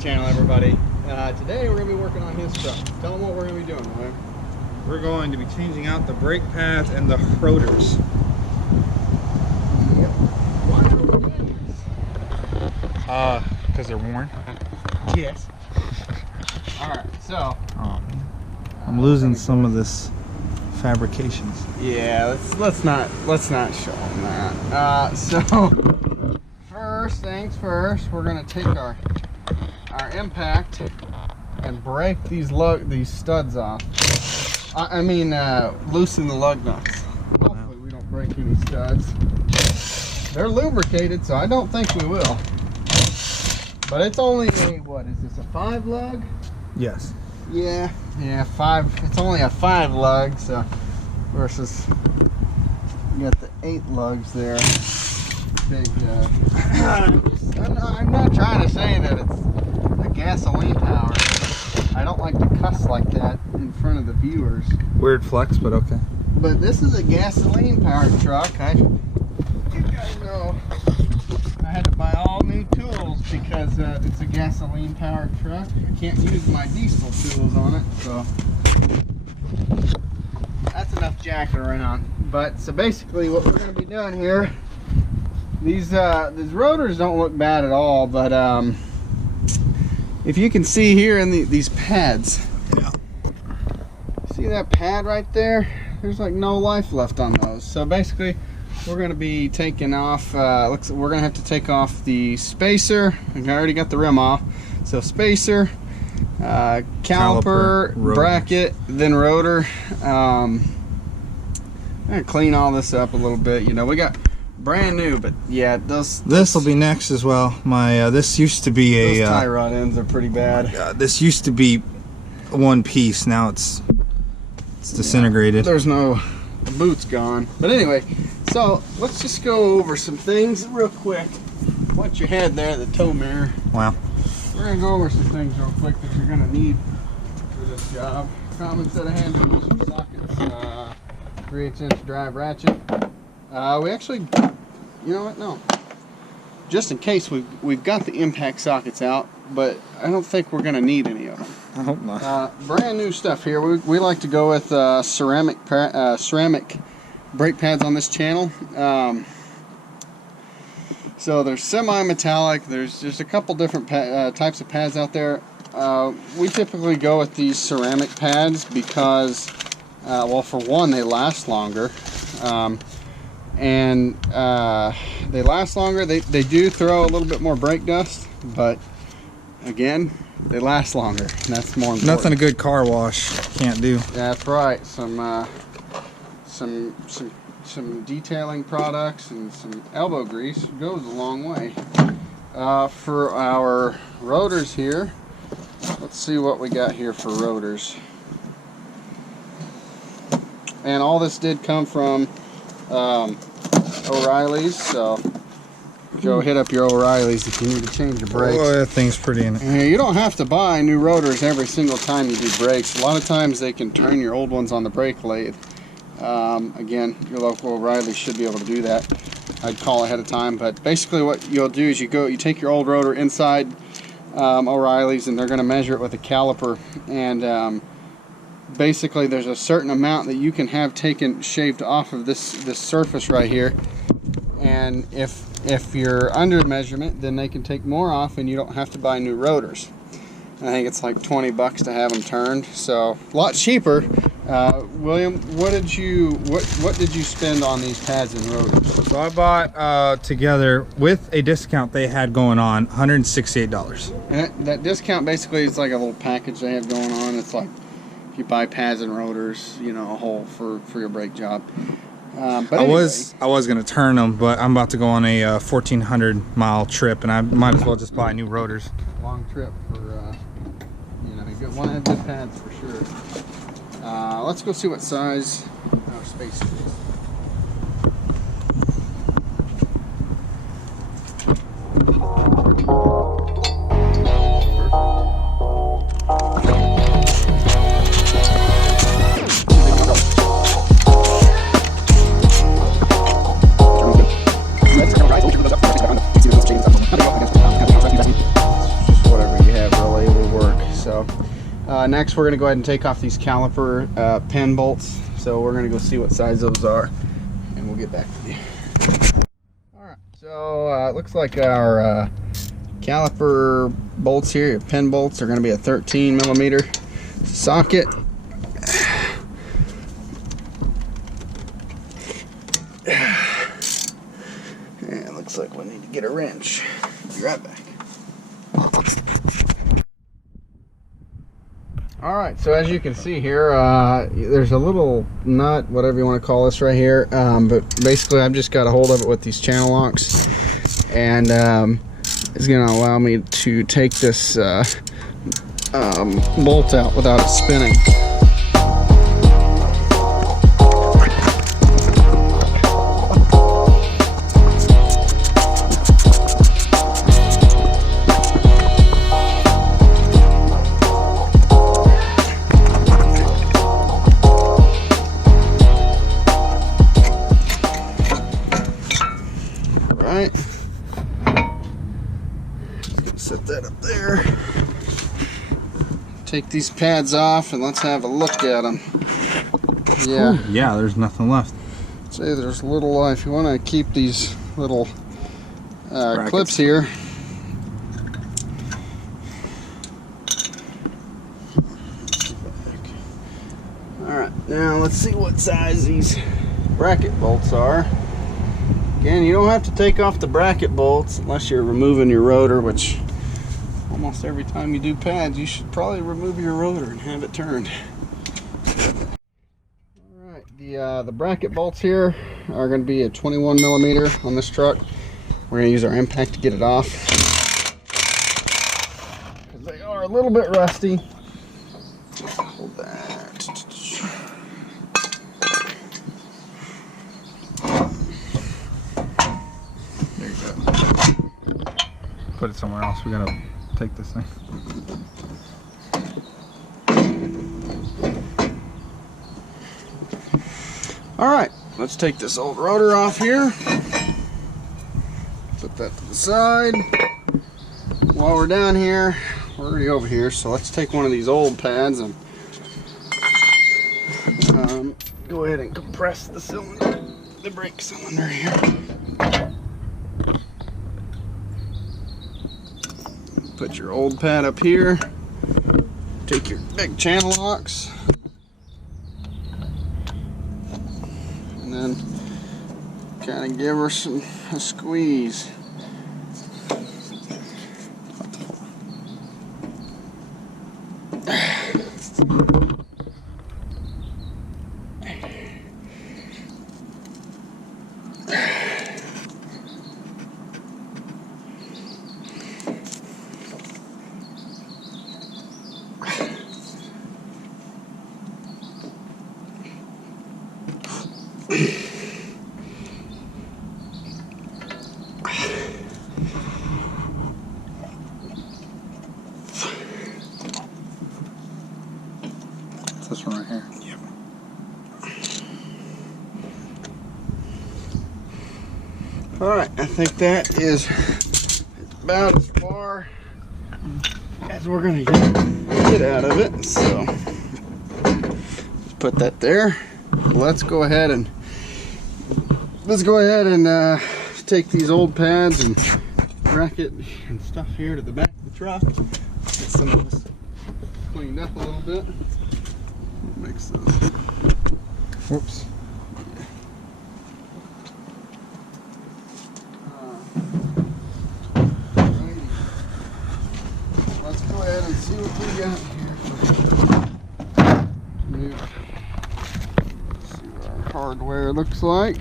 channel, everybody. Today we're going to be working on his truck. Tell him what we're going to be doing, William. We're going to be changing out the brake pads and the rotors. Yep. Why are we doing this? Because they're worn. Yes. Alright, so. Oh, man. I'm losing some of this fabrications. Yeah, let's not show them that. So first things first, we're going to take our impact and break these studs off. I mean, loosen the lug nuts. Hopefully we don't break any studs. They're lubricated, so I don't think we will. But it's only a, what is this, a 5 lug? Yes. Yeah, 5. It's only a 5 lug, so versus you got the 8 lugs there. Big. I'm not trying to say that it's a gasoline powered. I don't like to cuss like that in front of the viewers. Weird flex, but okay. But this is a gasoline powered truck. You guys know I had to buy all new tools because it's a gasoline powered truck. I can't use my diesel tools on it, so that's enough jacking around. But so basically what we're going to be doing here, these rotors don't look bad at all, but if you can see here in these pads, yeah, see that pad right there? There's like no life left on those. So basically we're going to be taking off, we're going to have to take off the spacer. I already got the rim off. So spacer, caliper, bracket, then rotor. I'm going to clean all this up a little bit. You know, we got brand new, but yeah, this will be next as well. My this used to be those tie rod ends are pretty bad. Oh my God, this used to be one piece. Now it's disintegrated. Yeah, the boot's gone. But anyway, so let's just go over some things real quick. What you had there, the tow mirror. Wow. We're gonna go over some things real quick that you're gonna need for this job. Common set of handles, some sockets, 3/8" drive ratchet. We actually, you know what? No. Just in case, we've got the impact sockets out, but I don't think we're gonna need any of them. I hope not. Brand new stuff here. We like to go with ceramic brake pads on this channel. So there's semi-metallic. There's just a couple different types of pads out there. We typically go with these ceramic pads because, well, for one, they last longer. And they last longer. They do throw a little bit more brake dust, but again, they last longer, and that's more important. Nothing a good car wash can't do. That's right. Some detailing products and some elbow grease goes a long way. For our rotors here, let's see what we got here for rotors. And all this did come from O'Reilly's, so go hit up your O'Reilly's if you need to change your brakes. Oh, that thing's pretty in it. You don't have to buy new rotors every single time you do brakes. A lot of times they can turn your old ones on the brake lathe. Again, your local O'Reilly should be able to do that. I'd call ahead of time, but basically what you'll do is you take your old rotor inside O'Reilly's, and they're going to measure it with a caliper, and basically there's a certain amount that you can have shaved off of this surface right here, and if you're under measurement, then they can take more off and you don't have to buy new rotors. I think it's like 20 bucks to have them turned, so a lot cheaper. William, what did you spend on these pads and rotors? So I bought together with a discount they had going on $168. And that discount basically is like a little package they have going on. It's like if you buy pads and rotors, you know, a whole for your brake job. But anyway, I was gonna turn them, but I'm about to go on a 1,400 mile trip, and I might as well just buy new rotors. Long trip for you know, you want to have good pads for sure. Let's go see what size our spacer is. Just whatever you have next we're going to go ahead and take off these caliper pen bolts. So we're going to go see what size those are, and we'll get back with you. Alright, so it looks like our caliper bolts here, your pen bolts, are going to be a 13 millimeter socket. And it looks like we need to get a wrench. Be right back. Alright, so as you can see here, there's a little nut, whatever you want to call this right here, but basically I've just got a hold of it with these channel locks, and it's going to allow me to take this bolt out without it spinning. Right, set that up there. Take these pads off and let's have a look at them. Yeah. Ooh, yeah, there's nothing left. Say there's little, if you want to keep these little clips here. Alright, now let's see what size these bracket bolts are. Again, you don't have to take off the bracket bolts unless you're removing your rotor, which almost every time you do pads, you should probably remove your rotor and have it turned. Alright, the bracket bolts here are going to be a 21 millimeter on this truck. We're going to use our impact to get it off, because they are a little bit rusty. Hold that. Put it somewhere else. We gotta take this thing. Alright, let's take this old rotor off here. Put that to the side. While we're down here, we're already over here, so let's take one of these old pads and go ahead and compress the cylinder, the brake cylinder here. Put your old pad up here. Take your big channel locks. And then kind of give her a squeeze. This one right here. Yep. Alright, I think that is about as far as we're going to get out of it. So, put that there. Let's go ahead and take these old pads and bracket and stuff here to the back of the truck. Get some of this cleaned up a little bit. Mix those. Whoops. Let's go ahead and see what we got here. See what our hardware looks like.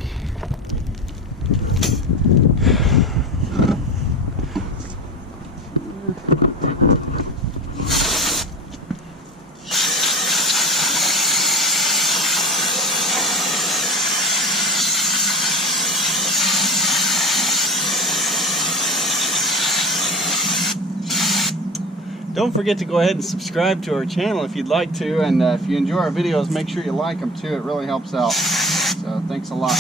Don't forget to go ahead and subscribe to our channel if you'd like to, and if you enjoy our videos, make sure you like them too. It really helps out. So thanks a lot.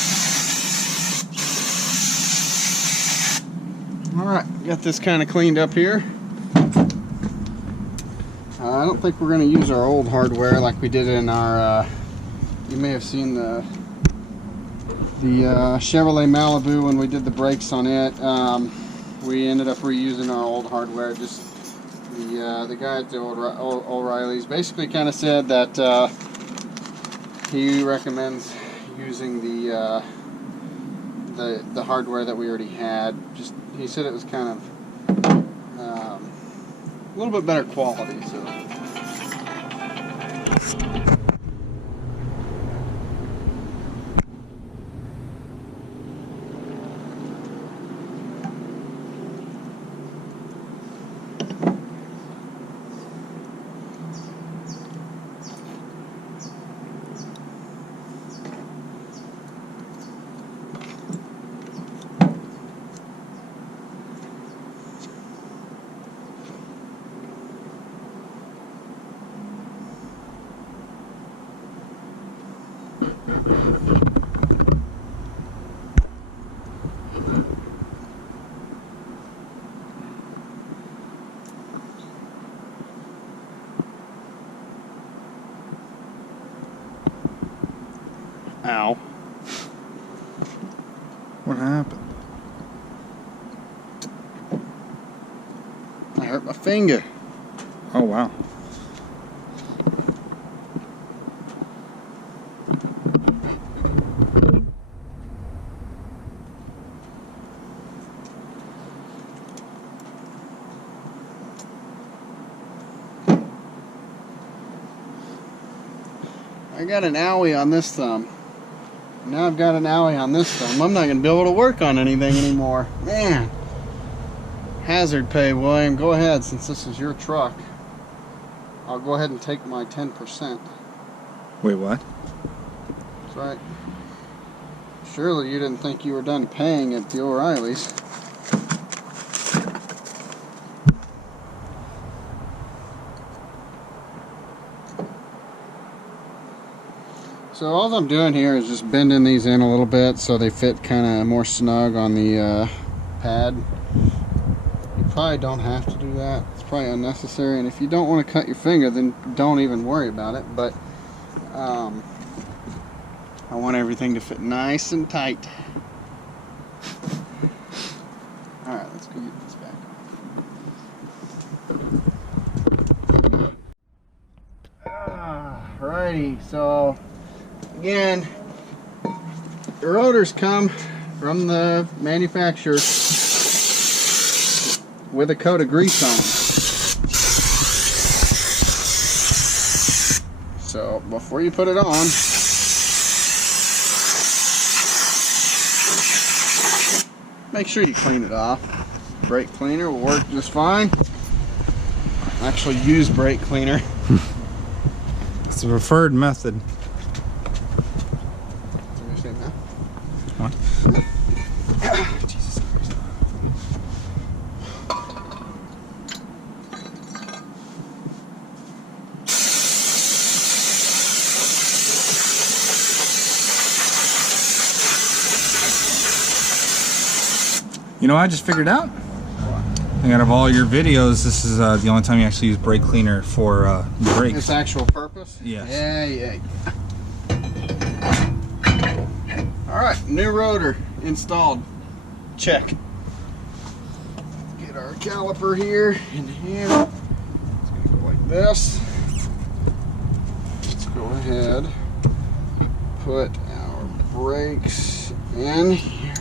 Alright, got this kind of cleaned up here. I don't think we're going to use our old hardware like we did in our, you may have seen the Chevrolet Malibu when we did the brakes on it. We ended up reusing our old hardware. Just the guy at the O'Reilly's basically kind of said that he recommends using the hardware that we already had. Just he said it was kind of a little bit better quality. So. Ow. What happened? I hurt my finger. Oh, wow. I got an owie on this thumb. Now I've got an owie on this thumb. I'm not going to be able to work on anything anymore. Man. Hazard pay, William. Go ahead, since this is your truck. I'll go ahead and take my 10%. Wait, what? That's right. Surely you didn't think you were done paying at the O'Reilly's. So all I'm doing here is just bending these in a little bit so they fit kind of more snug on the pad. You probably don't have to do that. It's probably unnecessary, and if you don't want to cut your finger, then don't even worry about it. But I want everything to fit nice and tight. Alright, let's go get this back. Alrighty, so again, the rotors come from the manufacturer with a coat of grease on them. So before you put it on, make sure you clean it off. Brake cleaner will work just fine. Actually use brake cleaner. It's the preferred method. What? Jesus Christ. You know, I just figured out. I think out of all your videos, this is the only time you actually use brake cleaner for brakes. Its actual purpose? Yes. Yeah. Alright, new rotor installed. Check. Get our caliper here in here. It's going to go like this. Let's go ahead, put our brakes in here.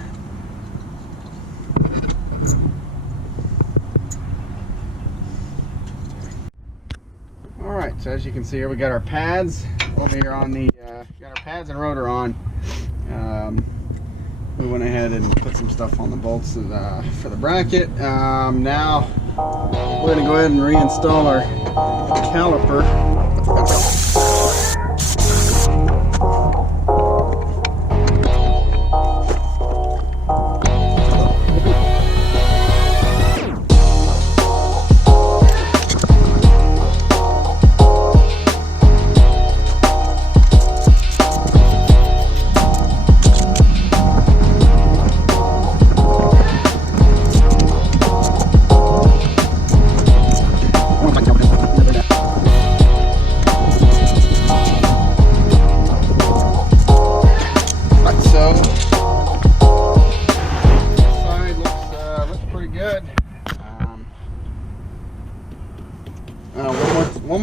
Alright, so as you can see here, we got our pads over here on the, got our pads and rotor on. We went ahead and put some stuff on the bolts for the bracket. Now we're going to go ahead and reinstall our caliper.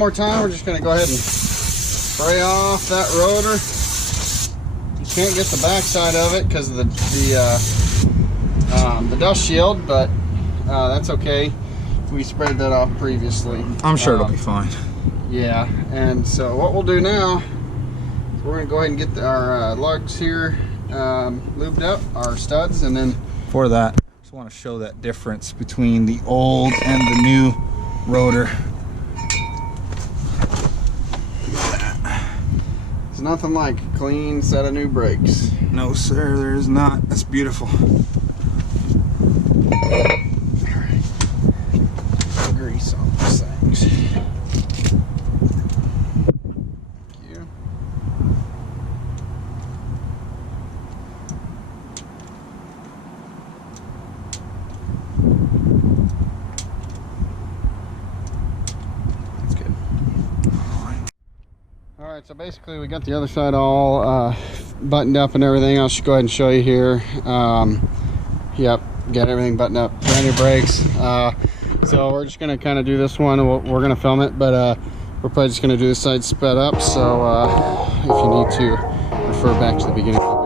more time, we're just going to go ahead and spray off that rotor. You can't get the back side of it because of the dust shield, but that's okay. We sprayed that off previously. I'm sure it'll be fine. Yeah, and so what we'll do now, we're going to go ahead and get our lugs here lubed up, our studs, and then For that, I just want to show that difference between the old and the new rotor. there's nothing like a clean set of new brakes. No sir, there is not. That's beautiful. Grease on these things. Thank you. That's good. All right, so basically we got the other side all buttoned up and everything. I'll just go ahead and show you here. Yep, got everything buttoned up, brand new brakes. So we're just gonna kind of do this one. We're gonna film it, but we're probably just gonna do this side sped up. So if you need to refer back to the beginning of the video.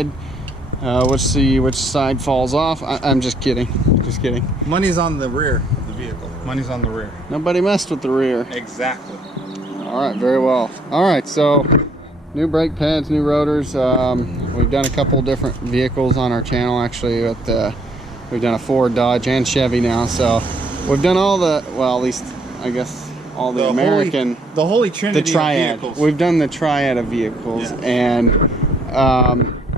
side. Let's see which side falls off. I'm just kidding. Just kidding. Money's on the rear of the vehicle. Money's on the rear. Nobody messed with the rear. Exactly. All right, very well. All right, so new brake pads, new rotors. We've done a couple different vehicles on our channel, actually. We've done a Ford, Dodge, and Chevy now. So we've done all the, well, at least I guess all the American, the holy trinity, the triad. of vehicles. We've done the triad of vehicles, yeah. And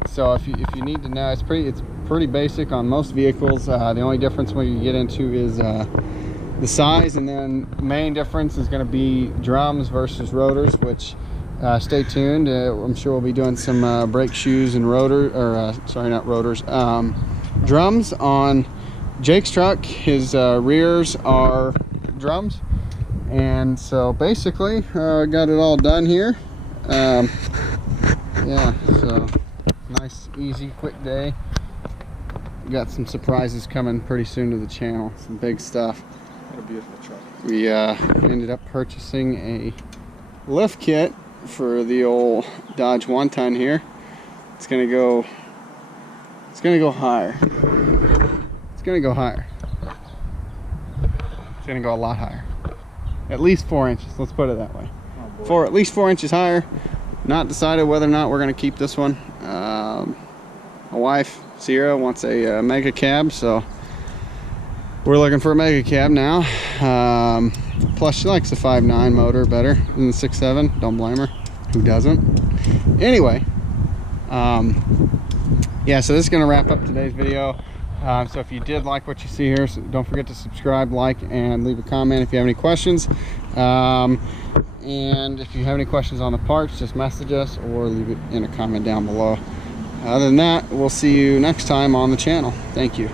so if you need to know, it's pretty basic on most vehicles. The only difference when you get into is the size, and then the main difference is going to be drums versus rotors, which stay tuned. I'm sure we'll be doing some brake shoes and sorry, not rotors, drums on Jake's truck. His rears are drums, and so basically got it all done here. Yeah, so nice, easy, quick day. Got some surprises coming pretty soon to the channel, some big stuff. What a beautiful truck. We ended up purchasing a lift kit for the old Dodge 1-ton here. It's gonna go higher. It's gonna go higher. It's gonna go a lot higher. At least 4 inches, let's put it that way. Oh, At least 4 inches higher. Not decided whether or not we're gonna keep this one. My wife, Sierra, wants a mega cab, so we're looking for a mega cab now. Plus she likes the 5.9 motor better than the 6.7. Don't blame her. Who doesn't? Anyway, yeah, so this is going to wrap up today's video. So if you did like what you see here, so don't forget to subscribe, like, and leave a comment if you have any questions. And if you have any questions on the parts, just message us or leave it in a comment down below. Other than that, we'll see you next time on the channel. Thank you.